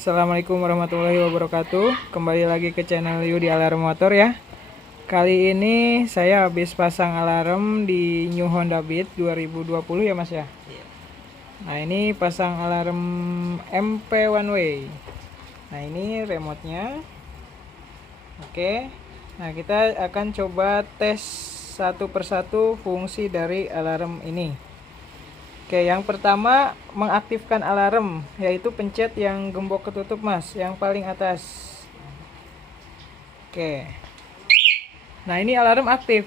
Assalamualaikum warahmatullahi wabarakatuh. Kembali lagi ke channel Yudi Alarm Motor ya. Kali ini saya habis pasang alarm di New Honda Beat 2020 ya Mas ya. Nah ini pasang alarm MP One Way. Nah ini remote-nya. Oke. Nah kita akan coba tes satu persatu fungsi dari alarm ini. Oke, yang pertama mengaktifkan alarm, yaitu pencet yang gembok ketutup Mas, yang paling atas. Oke. Nah, ini alarm aktif.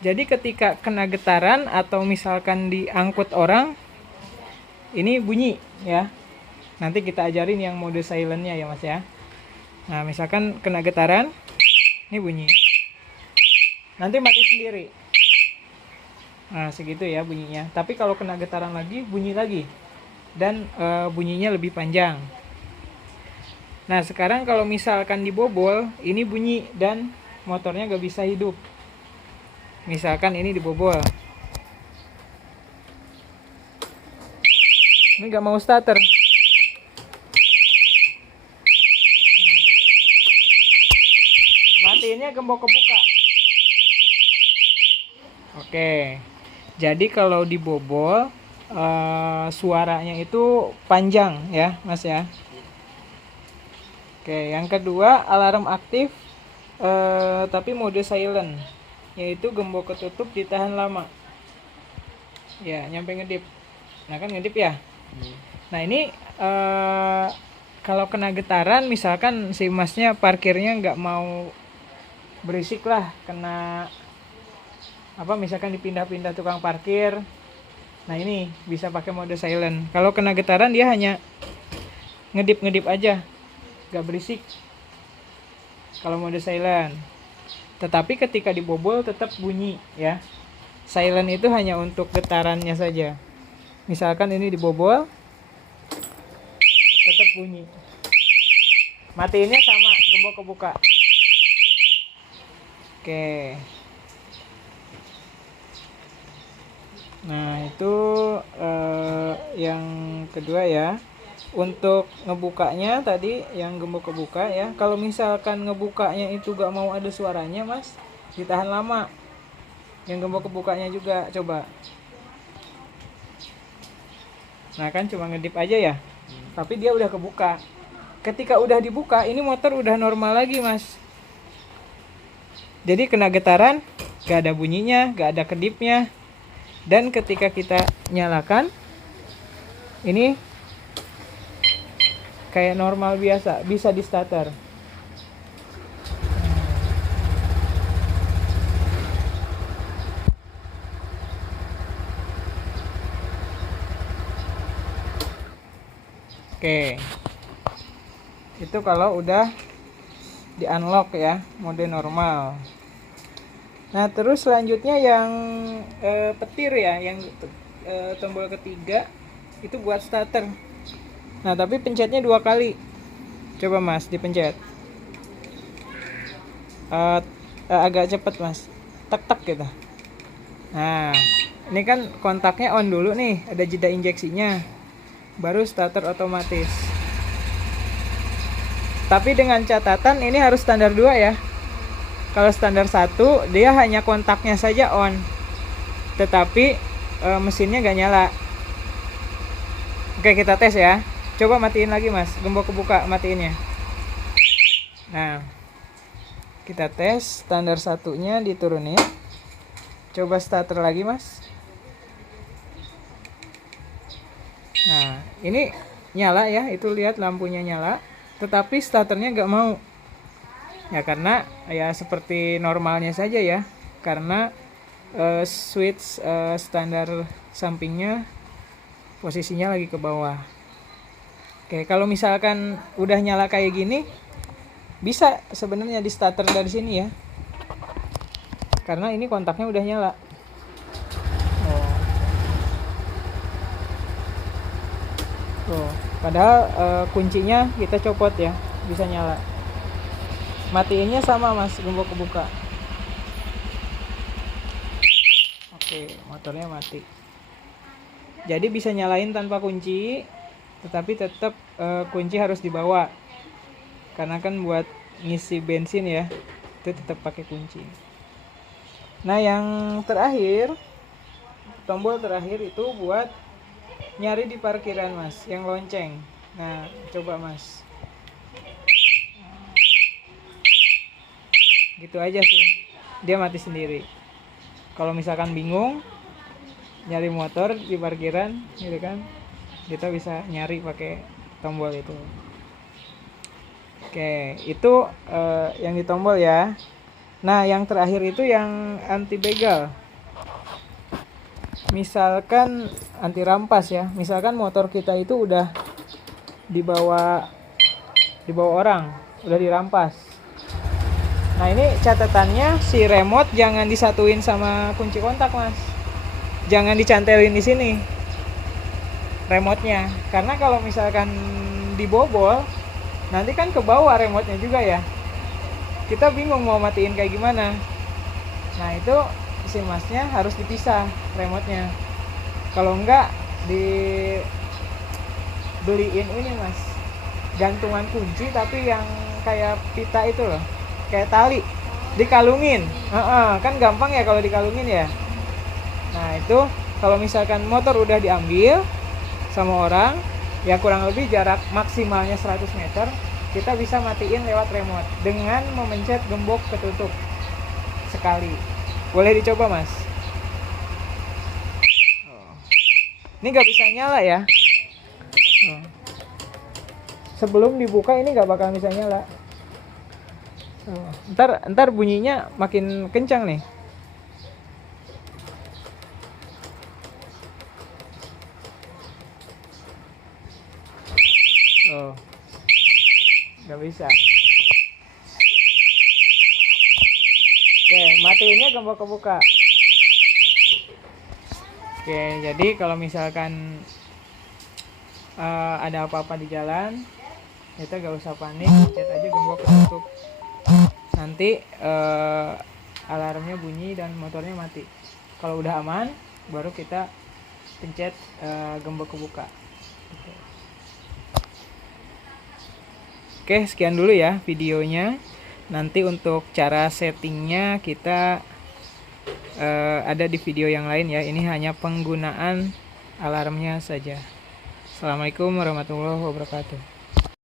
Jadi ketika kena getaran atau misalkan diangkut orang, ini bunyi ya. Nanti kita ajarin yang mode silentnya ya Mas ya. Nah, misalkan kena getaran, ini bunyi. Nanti mati sendiri. Nah segitu ya bunyinya. Tapi kalau kena getaran lagi bunyi lagi. Dan bunyinya lebih panjang. Nah sekarang kalau misalkan dibobol, ini bunyi dan motornya gak bisa hidup. Misalkan ini dibobol, ini gak mau starter. Matiinnya gembok kebuka. Oke. Jadi kalau dibobol suaranya itu panjang ya Mas ya. Oke, yang kedua alarm aktif tapi mode silent, yaitu gembok ketutup ditahan lama. Ya, nyampe ngedip. Nah kan ngedip ya. Nah ini kalau kena getaran misalkan si masnya parkirnya nggak mau berisik lah, kena misalkan dipindah-pindah tukang parkir. Nah ini bisa pakai mode silent. Kalau kena getaran dia hanya ngedip aja, gak berisik kalau mode silent. Tetapi ketika dibobol tetap bunyi ya. Silent itu hanya untuk getarannya saja. Misalkan ini dibobol, tetap bunyi. Matiinnya sama, gembok kebuka. Oke. Nah itu yang kedua ya. Untuk ngebukanya tadi yang gembok kebuka ya. Kalau misalkan ngebukanya itu gak mau ada suaranya Mas, ditahan lama. Yang gembok kebukanya juga coba. Nah kan cuma ngedip aja ya. Tapi dia udah kebuka. Ketika udah dibuka ini motor udah normal lagi Mas. Jadi kena getaran gak ada bunyinya, gak ada kedipnya. Dan ketika kita nyalakan, ini kayak normal biasa, bisa di starter. Oke, itu kalau udah di unlock ya, mode normal. Nah terus selanjutnya yang petir ya, yang tombol ketiga itu buat starter. Nah tapi pencetnya 2 kali. Coba Mas dipencet. Agak cepet Mas. Tek gitu. Nah ini kan kontaknya on dulu nih, ada jeda injeksinya, baru starter otomatis. Tapi dengan catatan ini harus standar 2 ya. Kalau standar 1 dia hanya kontaknya saja on, tetapi mesinnya gak nyala. Oke kita tes ya. Coba matiin lagi Mas, gembok kebuka matiinnya. Nah kita tes standar 1-nya diturunin. Coba starter lagi Mas. Nah ini nyala ya, itu lihat lampunya nyala, tetapi starternya gak mau. Ya karena ya seperti normalnya saja ya, karena switch standar sampingnya posisinya lagi ke bawah. Oke, kalau misalkan udah nyala kayak gini, bisa sebenarnya di starter dari sini ya, karena ini kontaknya udah nyala. Tuh, padahal kuncinya kita copot ya, bisa nyala. Matiinnya sama Mas, gembok kebuka. Oke, motornya mati. Jadi bisa nyalain tanpa kunci, tetapi tetap kunci harus dibawa, karena kan buat ngisi bensin ya, itu tetap pakai kunci. Nah yang terakhir, tombol terakhir itu buat nyari di parkiran mas, yang lonceng. Nah coba mas, gitu aja sih, dia mati sendiri. Kalau misalkan bingung nyari motor di parkiran gitu kan, kita bisa nyari pakai tombol itu. Oke, itu yang di tombol ya. Nah yang terakhir itu yang anti begal. Misalkan anti rampas ya, misalkan motor kita itu udah dibawa orang, udah dirampas. Nah ini catatannya, si remote jangan disatuin sama kunci kontak mas, jangan dicantelin di sini remote-nya, karena kalau misalkan dibobol nanti kan ke bawah remote-nya juga ya, kita bingung mau matiin kayak gimana. Nah itu si masnya harus dipisah remote-nya, kalau enggak dibeliin ini mas, gantungan kunci tapi yang kayak pita itu loh, kayak tali dikalungin. Kan gampang ya kalau dikalungin ya. Nah itu kalau misalkan motor udah diambil sama orang ya, kurang lebih jarak maksimalnya 100 meter, kita bisa matiin lewat remote dengan memencet gembok ketutup sekali. Boleh dicoba mas. Ini nggak bisa nyala ya. Sebelum dibuka ini nggak bakal bisa nyala. Ntar bunyinya makin kencang nih. Nggak bisa. Oke, matiinnya gembok kebuka. Oke, jadi kalau misalkan ada apa-apa di jalan, kita gak usah panik, pencet aja gembok ketutup. Nanti alarmnya bunyi dan motornya mati. Kalau udah aman, baru kita pencet gembok kebuka. Oke, sekian dulu ya videonya. Nanti untuk cara settingnya kita ada di video yang lain ya. Ini hanya penggunaan alarmnya saja. Assalamualaikum warahmatullahi wabarakatuh.